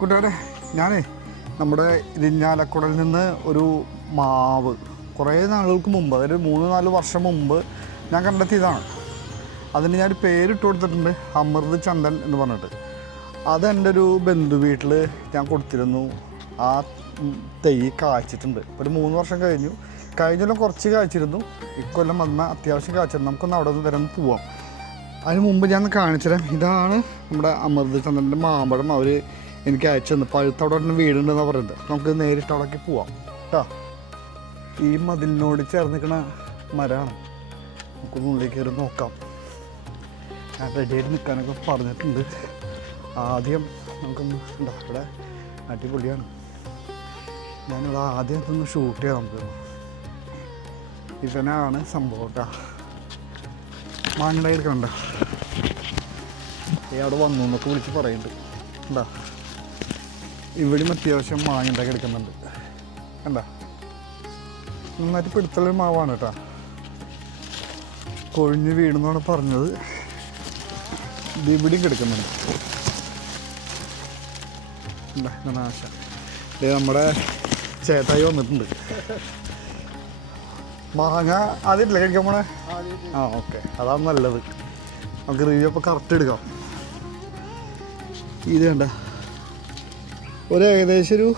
കൂട്ടുകാരെ, ഞാനേ നമ്മുടെ ഇരിഞ്ഞാലക്കുടയിൽ നിന്ന് ഒരു മാവ് കുറേ നാളുകൾക്ക് മുമ്പ്, അതായത് 3-4 വർഷം മുമ്പ് ഞാൻ കണ്ടെത്തിയതാണ്. അതിന് ഞാൻ പേരിട്ട് കൊടുത്തിട്ടുണ്ട്, അമൃത് ചന്ദൻ എന്ന് പറഞ്ഞിട്ട്. അതെൻ്റെ ഒരു ബന്ധു വീട്ടിൽ ഞാൻ കൊടുത്തിരുന്നു. ആ തൈ കായ്ച്ചിട്ടുണ്ട്. ഒരു 3 വർഷം കഴിഞ്ഞു. കഴിഞ്ഞൊല്ലം കുറച്ച് കായ്ച്ചിരുന്നു, ഇക്കൊല്ലം വന്നാൽ അത്യാവശ്യം കായ്ച്ചിരുന്നു. നമുക്കൊന്ന് അവിടെ നിന്ന് വരെ പോവാം. അതിന് മുമ്പ് ഞാൻ കാണിച്ചുതരാം. ഇതാണ് നമ്മുടെ അമൃത് ചന്ദൻ്റെ മാമ്പഴം. അവർ എനിക്ക് അയച്ചു തന്നു. പഴുത്തവിടെ തന്നെ വീടുണ്ടെന്നാണ് പറയുന്നത്. നമുക്ക് നേരിട്ട് അവിടേക്ക് പോവാം കേട്ടോ. ഈ മതിലിനോട് ചേർന്ന് നിൽക്കുന്ന മരമാണ്. നമുക്കൊന്ന് ഉള്ളിൽ കയറി നോക്കാം. ഞാൻ റെഡിയായിട്ട് നിൽക്കാനൊക്കെ പറഞ്ഞിട്ടുണ്ട്. ആദ്യം നമുക്കൊന്ന് എന്താ ഇവിടെ അടിപൊളിയാണ്. ഞാനിവിടെ ആദ്യം ഒന്ന് ഷൂട്ട് ചെയ്യാം. നമുക്ക് ഇവനാണ് സംഭവം കേട്ടോ. മാങ്ങണ്ടായി എടുക്കണ്ട. അവിടെ വന്നു എന്നൊക്കെ വിളിച്ച് പറയുന്നുണ്ട്. എന്താ ഇവിടെയും അത്യാവശ്യം മാങ്ങണ്ടാക്കി എടുക്കുന്നുണ്ട്. കണ്ട നന്നായിട്ട് പിടുത്തുള്ളൊരു മാവാണ് കേട്ടോ. കൊഴിഞ്ഞ് വീടുന്നാണ് പറഞ്ഞത്. ഇത് ഇവിടെയും കിടക്കുന്നുണ്ട്. എന്താ ആശ. ഇത് നമ്മുടെ ചേട്ടായി വന്നിട്ടുണ്ട്. മാങ്ങ ആദ്യമില്ല കഴിക്കാൻ പോണേ. ആ ഓക്കെ, അതാണ് നല്ലത്. നമുക്ക് റിവ്യൂ അപ്പോൾ കറക്റ്റ് എടുക്കാം. ഇത് കണ്ട ഒരു ഏകദേശം ഒരു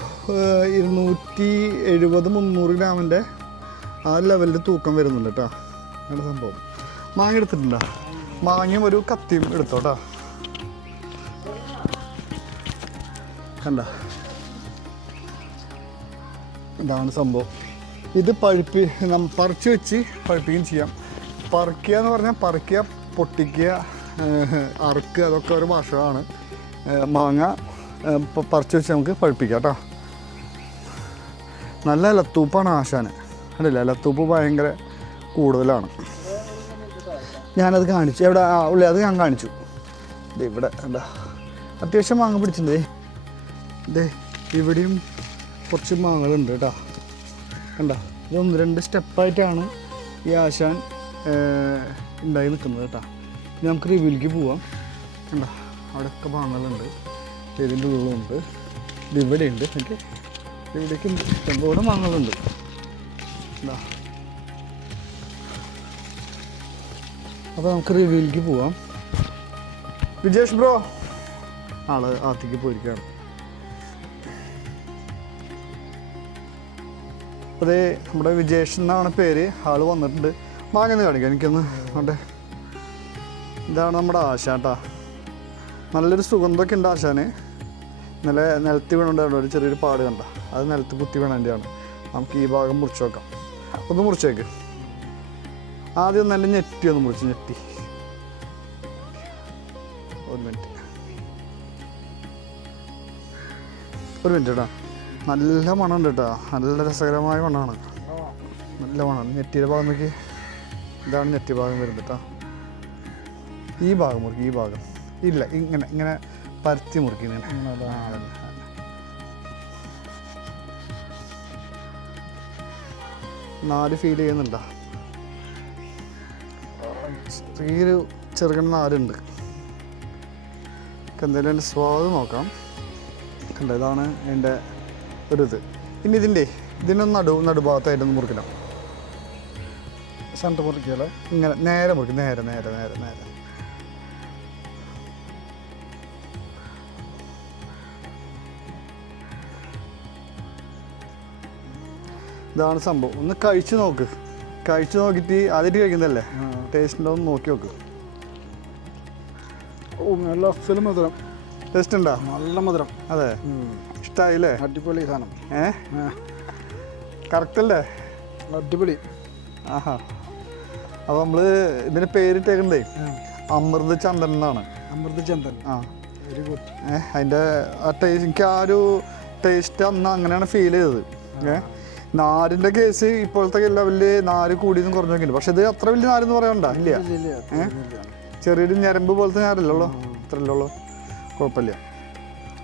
270-300 ഗ്രാമിൻ്റെ ആ ലെവലിൽ തൂക്കം വരുന്നുണ്ട് കേട്ടോ. അങ്ങനെ സംഭവം. മാങ്ങ എടുത്തിട്ടുണ്ടോ? മാങ്ങയും ഒരു കത്തിയും എടുത്തോട്ടോ. കണ്ട ഇതാണ് സംഭവം. ഇത് പറിച്ച് വെച്ച് പഴുപ്പിക്കുകയും ചെയ്യാം. പറിക്കുക എന്ന് പറഞ്ഞാൽ പറിക്കുക, പൊട്ടിക്കുക, അറുക്കുക, അതൊക്കെ ഒരു ഭാഷയാണ്. മാങ്ങ പറിച്ച് വെച്ച് നമുക്ക് പഴുപ്പിക്കാം കേട്ടോ. നല്ല ഇലത്തൂപ്പാണ് ആശാന്. അല്ല, ഇലത്തൂപ്പ് ഭയങ്കര കൂടുതലാണ്. ഞാനത് കാണിച്ചു. എവിടെ ഉള്ളി അത് ഞാൻ കാണിച്ചു. ഇത് ഇവിടെ എന്താ അത്യാവശ്യം മാങ്ങ പിടിച്ചിട്ടുണ്ട്. ഇതേ ഇവിടെയും കുറച്ച് മാങ്ങകളുണ്ട് കേട്ടോ. കണ്ട ഇത് 1-2 സ്റ്റെപ്പായിട്ടാണ് ഈ ആശാൻ ഉണ്ടായി നിൽക്കുന്നത് കേട്ടോ. ഇനി നമുക്ക് റിവ്യൂലേക്ക് പോവാം. കണ്ട അവിടെയൊക്കെ മാങ്ങകളുണ്ട്. ഇതിൻ്റെ ഉള്ളിലുണ്ട്. ഇത് ഇവിടെയുണ്ട്. ഓക്കെ, ഇവിടേക്ക് ഇഷ്ടംപോലെ മാങ്ങകളുണ്ട്. എന്താ അപ്പോൾ നമുക്ക് റിവ്യൂലേക്ക് പോവാം. വിജേഷ് ബ്രോ ആള് ആത്തിക്ക് പോയിരിക്കുകയാണ്. അതേ നമ്മുടെ വിജേഷ് എന്നാണ് പേര്. ആൾ വന്നിട്ടുണ്ട്. മാങ്ങന്ന് കാണിക്കാം എനിക്കൊന്ന്. അവിടെ ഇതാണ് നമ്മുടെ ആശ കേട്ടോ. നല്ലൊരു സുഗന്ധമൊക്കെ ഉണ്ട് ആശാന്. ഇന്നലെ നിലത്ത് വീണുണ്ടായിരുന്നു ഒരു ചെറിയൊരു പാട് കണ്ട. അത് നിലത്ത് കുത്തി വീണതിൻ്റെയാണ്. നമുക്ക് ഈ ഭാഗം മുറിച്ച് വെക്കാം. ഒന്ന് മുറിച്ചേക്ക്. ആദ്യം നല്ല ഞെട്ടി ഒന്ന് മുറിച്ച് ഞെട്ടി. ഒരു മിനിറ്റ് കേട്ടോ. നല്ല മണമുണ്ട് കേട്ടോ. നല്ല രസകരമായ മണമാണ്. നല്ല മണമാണ്. നെറ്റിയുടെ ഭാഗം നോക്കി. ഇതാണ് നെറ്റി ഭാഗം വരുന്നത് കേട്ടോ. ഈ ഭാഗം മുറുക്കി. ഈ ഭാഗം ഇല്ല, ഇങ്ങനെ പരത്തി മുറുക്കി. നാല് ഫീൽ ചെയ്യുന്നുണ്ടോ? ചെറിയൊരു ചെറുകണ നാലുണ്ട്. എന്തായാലും എൻ്റെ സ്വാദ് നോക്കാം. കണ്ട ഇതാണ് എൻ്റെ ഒരിത്. ഇനി ഇതിനൊന്ന് നടുഭാഗത്തായിട്ടൊന്ന് മുറിക്കണം. സെൻറ്റർ മുറിക്കല്ലേ, ഇങ്ങനെ നേരെ മുറിക്കും. നേരെ നേരെ നേരെ നേരെ. ഇതാണ് സംഭവം. ഒന്ന് കഴിച്ച് നോക്ക്. കഴിച്ച് നോക്കിയിട്ട് ആദ്യമായിട്ട് കഴിക്കുന്നതല്ലേ, ടേസ്റ്റ് ഉണ്ടോ എന്ന് നോക്കി നോക്ക്. ഓ നല്ല അഫ്സലും മധുരം. ടേസ്റ്റ് ഉണ്ടോ? നല്ല മധുരം. അതെ, ഇഷ്ടമായില്ലേ? അടിപൊളി സാധനം. കറക്റ്റ് അല്ലേ? അടിപൊളി. ആഹാ. അപ്പോൾ നമ്മൾ ഇതിന് പേരിട്ടേക്കുന്നതേ അമൃത് ചന്ദൻ എന്നാണ്. അമൃത് ചന്ദൻ. ആ വെരി ഗുഡ്. അതിൻ്റെ ആ ടേസ്റ്റ്, എനിക്ക് ആ ഒരു ടേസ്റ്റ് അന്ന് അങ്ങനെയാണ് ഫീൽ ചെയ്തത്. നാരിൻ്റെ കേസ് ഇപ്പോഴത്തെ ലെവലിൽ നാര് കൂടിയതും കുറഞ്ഞു നോക്കിയിട്ടുണ്ട്. പക്ഷെ ഇത് അത്ര വലിയ നാരെന്ന് പറയാനുണ്ടോ? ഇല്ല. ചെറിയൊരു ഞരമ്പ് പോലത്തെ ഞാരല്ലോ, അത്രയല്ലേ ഉള്ളൂ. കുഴപ്പമില്ല.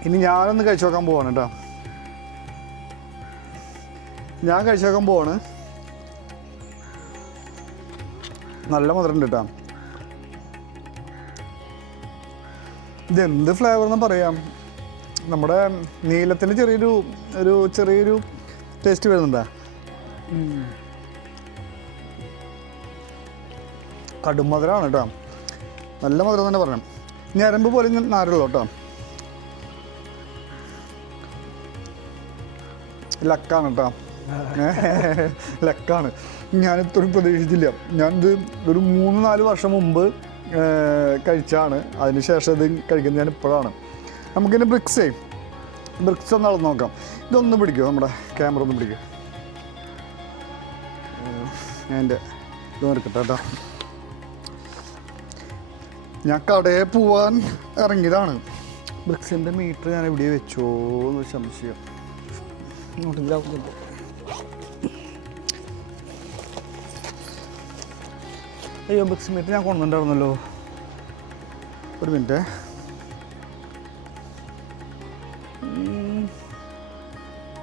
ഇനി ഞാനൊന്ന് കഴിച്ചു നോക്കാൻ പോവാണ് കേട്ടോ. ഞാൻ കഴിച്ചു നോക്കാൻ പോവാണ്. നല്ല മധുരം ഉണ്ട് കേട്ടോ. ഇതെന്ത് ഫ്ലേവർ എന്ന് പറയാം. നമ്മുടെ നീലത്തിന് ചെറിയൊരു ടേസ്റ്റ് വരുന്നുണ്ടോ? കടും മധുരമാണ് കേട്ടോ, നല്ല മധുരം തന്നെ പറയണം. ഞരമ്പ് പോലെ നാരുള്ളൂ കേട്ടോ. ലക്കാണ് കേട്ടോ, ലക്കാണ്. ഞാനിത്രയും പ്രതീക്ഷിച്ചില്ല. ഞാനിത് ഒരു 3-4 വർഷം മുമ്പ് കഴിച്ചാണ്, അതിന് ശേഷം ഇത് കഴിക്കുന്നത് ഞാൻ ഇപ്പോഴാണ്. നമുക്കിനി ബ്രിക്സ് ഒന്ന് അളന്ന് നോക്കാം. ഇതൊന്ന് പിടിക്കുമോ, നമ്മുടെ ക്യാമറ ഒന്ന് പിടിക്കും. എൻ്റെ ഇത് നോക്കട്ടെ കേട്ടോ. ഞാൻ കടയിൽ പോവാൻ ഇറങ്ങിയതാണ്. ബ്രിക്സിൻ്റെ മീറ്റർ ഞാൻ എവിടെ വെച്ചോ എന്ന് സംശയം. അയ്യോ, ബ്രിക്സ് മീറ്റർ ഞാൻ കൊണ്ടുവന്നിട്ടുണ്ടായിരുന്നല്ലോ. ഒരു മിനിറ്റ്.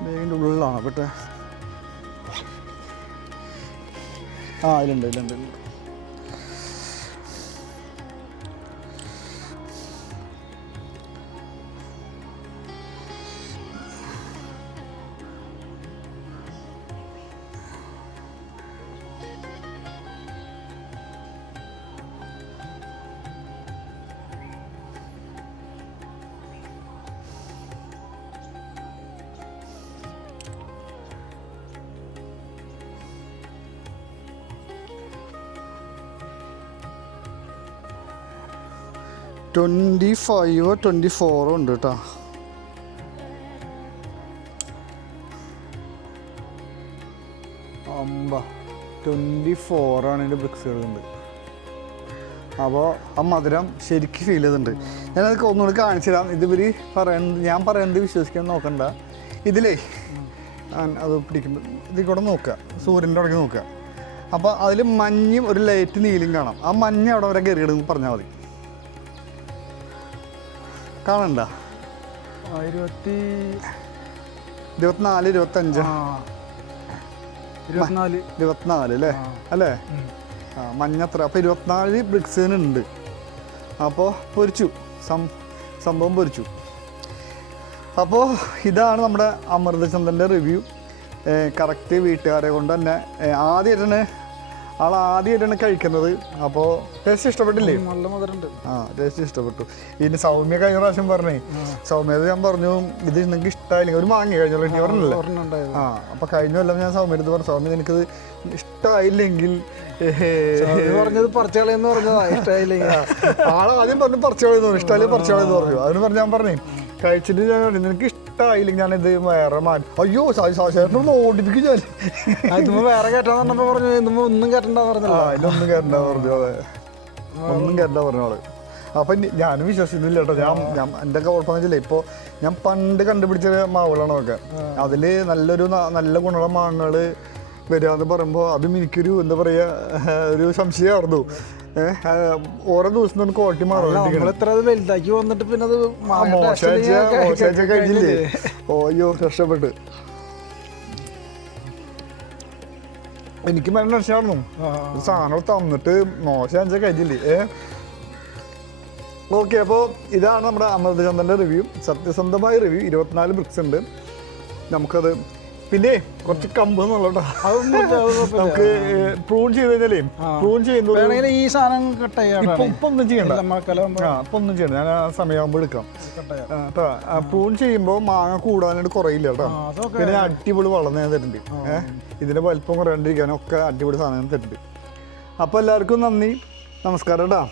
ഇതിൻ്റെ ഉള്ളിലാണ് പെട്ടെ. ഇതിലുണ്ട്. $25 $24 ഉണ്ട് കേട്ടോ. അമ്പ 24 ആണ് എൻ്റെ ബ്രിക്സുകളുണ്ട്. അപ്പോൾ ആ മധുരം ശരിക്കും ഫീൽ ചെയ്തിട്ടുണ്ട്. ഞാനത് ഒന്നുകൂടി കാണിച്ചു തരാം. ഞാൻ പറയുന്നത് വിശ്വസിക്കാൻ നോക്കണ്ട. ഇതിലേ അത് പിടിക്കുമ്പോൾ ഇതിൽ കൂടെ നോക്കുക, സൂര്യൻ്റെ ഇടയ്ക്ക് നോക്കുക. അപ്പോൾ അതിൽ മഞ്ഞും ഒരു ലൈറ്റ് നീലും കാണാം. ആ മഞ്ഞ് അവിടെ വരെ കയറിയിടുന്ന് പറഞ്ഞാൽ മതി. കാണണ്ട? 24 25 24 അല്ലേ? മഞ്ഞത്ര. അപ്പോൾ 24 ബ്രിക്സിനുണ്ട്. അപ്പോൾ പൊരിച്ചു, സംഭവം പൊരിച്ചു. അപ്പോൾ ഇതാണ് നമ്മുടെ അമൃതചന്ദൻ്റെ റിവ്യൂ. കറക്റ്റ് വീട്ടുകാരെ കൊണ്ട് തന്നെ ആദ്യമായിട്ടാണ് കഴിക്കുന്നത്. അപ്പോൾ ടേസ്റ്റ് ഇഷ്ടപ്പെട്ടില്ലേ? നല്ല മധുരമുണ്ട്. ടേസ്റ്റ് ഇഷ്ടപ്പെട്ടു. ഇനി സൗമ്യ കഴിഞ്ഞ പ്രാവശ്യം പറഞ്ഞേ, സൗമ്യത് ഞാൻ പറഞ്ഞു ഇത് നിങ്ങൾക്ക് ഇഷ്ടമായില്ലെങ്കിൽ ഒരു മാങ്ങ കഴിഞ്ഞോളൂ എനിക്ക് പറഞ്ഞില്ലേ? അപ്പോൾ കഴിഞ്ഞ കൊല്ലം ഞാൻ സൗമ്യത്ത് പറഞ്ഞു, സൗമ്യ എനിക്കത് ഇഷ്ടമായില്ലെങ്കിൽ പറഞ്ഞത് പറിച്ചളയെന്ന് പറഞ്ഞതാ. ഇഷ്ടമായില്ലെങ്കിൽ ആദ്യം പറഞ്ഞു പറിച്ചോളെന്ന് പറഞ്ഞു, ഇഷ്ടമായില്ലേ പറിച്ചോളെന്ന് പറഞ്ഞു. അതിന് പറഞ്ഞ് ഞാൻ പറഞ്ഞേ കഴിച്ചിട്ട് ഞാൻ പറഞ്ഞു നിനക്ക് ഇഷ്ടമായില്ലെങ്കിൽ ഞാനിത് വേറെ മാറ്റി. അയ്യോ ചേട്ടനൊന്ന് ഓടിപ്പിക്കും ഞാൻ. വേറെ കേട്ടാന്ന് പറഞ്ഞപ്പോ പറഞ്ഞു ഒന്നും കേട്ടണ്ടെന്ന് പറഞ്ഞല്ലോ. അതിലൊന്നും കേട്ടണ്ട പറഞ്ഞു. അതെ, ഒന്നും കേട്ട പറഞ്ഞോള്. അപ്പം ഞാനും വിശ്വസിക്കുന്നില്ല കേട്ടോ. ഞാൻ എൻ്റെ കുഴപ്പമെന്ന് വെച്ചാൽ ഇപ്പോൾ ഞാൻ പണ്ട് കണ്ടുപിടിച്ച മാവുകളാണ് ഒക്കെ, അതിൽ നല്ല ഗുണമുള്ള മാങ്ങകൾ വരിക എന്ന് പറയുമ്പോൾ അതും എനിക്കൊരു എന്താ പറയുക ഒരു സംശയമായിരുന്നു. ഓരോ ദിവസം നമുക്ക് ക്വാളിറ്റി മാറും. എത്ര വലുതാക്കി വന്നിട്ട് പിന്നെ അത് മോശം കഴിഞ്ഞില്ലേ? അയ്യോ രക്ഷപ്പെട്ട്. എനിക്ക് മരണം രക്ഷമായിരുന്നു. സാധനം തന്നിട്ട് മോശം കഴിഞ്ഞില്ലേ? ഓക്കെ, അപ്പോൾ ഇതാണ് നമ്മുടെ അമൃതചന്ദൻ്റെ റിവ്യൂ. സത്യസന്ധമായ റിവ്യൂ. 24 ബ്രിക്സ് ഉണ്ട്. നമുക്കത് പിന്നെ കുറച്ച് കമ്പ് എന്നുള്ളൂ. നമുക്ക് പ്രൂൺ ചെയ്ത് കഴിഞ്ഞാലേ പ്രൂൺ ചെയ്യുന്നത് ഈ സാധനം ഇപ്പൊ ഒന്നും ചെയ്യണ്ട. ഇപ്പൊ ഒന്നും ചെയ്യണ്ട, ഞാൻ ആ സമയമാകുമ്പോൾ എടുക്കാം കേട്ടോ. പ്രൂൺ ചെയ്യുമ്പോൾ മാങ്ങ കൂടാനായിട്ട് കുറയില്ല കേട്ടോ. പിന്നെ അടിപൊളി വളം ഞാൻ തരുന്നുണ്ട്. ഇതിന്റെ വലിപ്പം കുറയാണ്ടിരിക്കാനൊക്കെ അടിപൊളി സാധനം തരുന്നുണ്ട്. അപ്പോൾ എല്ലാവർക്കും നന്ദി, നമസ്കാരം കേട്ടോ.